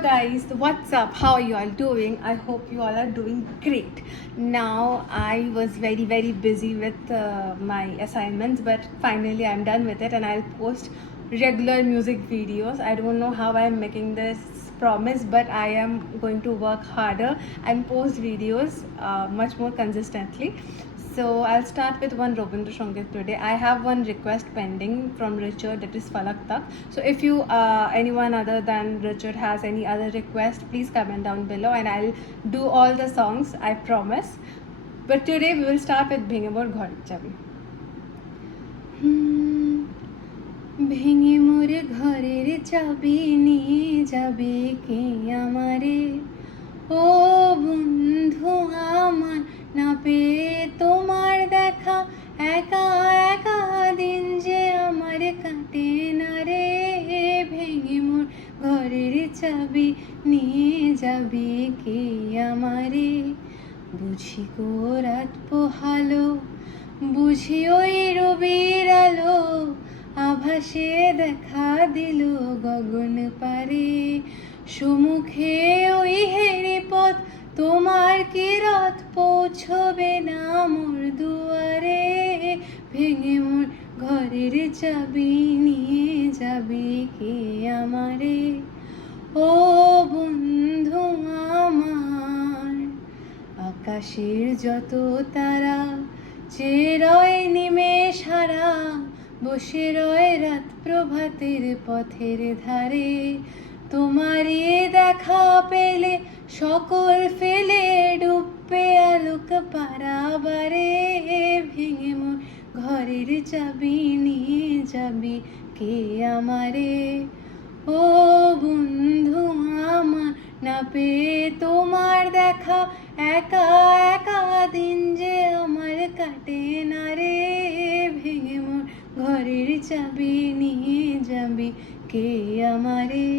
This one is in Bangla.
guys, what's up? How are you all doing? I hope you all are doing great. Now I was very busy with my assignments, but finally I'm done with it and I'll post regular music videos. I don't know how I'm making this promise, but I am going to work harder and post videos much more consistently. So I'll start with one Robindra Songit today. I have one request pending from Richard, that is Falak Tak. So if you anyone other than Richard has any other request, please comment down below and I'll do all the songs, I promise. But today we will start with Bhenge Mor Ghor Chabi. ভেঙে মোরে ঘরের চাবি নিয়ে যাবে কে আমারে ও বন্ধু আমার না পেয়ে তোমার দেখা একা একা দিন যে আমার কাটে না রে ভেঙে মোর ঘরের চাবি নিয়ে যাবে কে আমারে বুঝি গো রাত পোহালো বুঝি ওই রবির আলো আভাসে দেখা দিল গগন পারে সম্মুখে ওই হেরি পথ তোমার কি রথ পৌঁছবে না মোর দুয়ারে ভেঙে মোর ঘরের চাবি নিয়ে যাবে কে আমারে ও বন্ধু আমার আকাশের যত তারা চেয়ে রয় নিমেষ হারা বসে রয় রাত প্রভাতের পথের ধারে তোমারই দেখা পেলে সকল ফেলে ডুববে আলোক পারাবারে ভেঙে মোর ঘরের চাবি নিয়ে যাবি কে আমারে ও বন্ধু আমার না পেয়ে তোমার দেখা একা একা দিন যে আমার কাটে না রে ভেঙে মোর ঘরের চাবি নিয়ে যাবি কে আমারে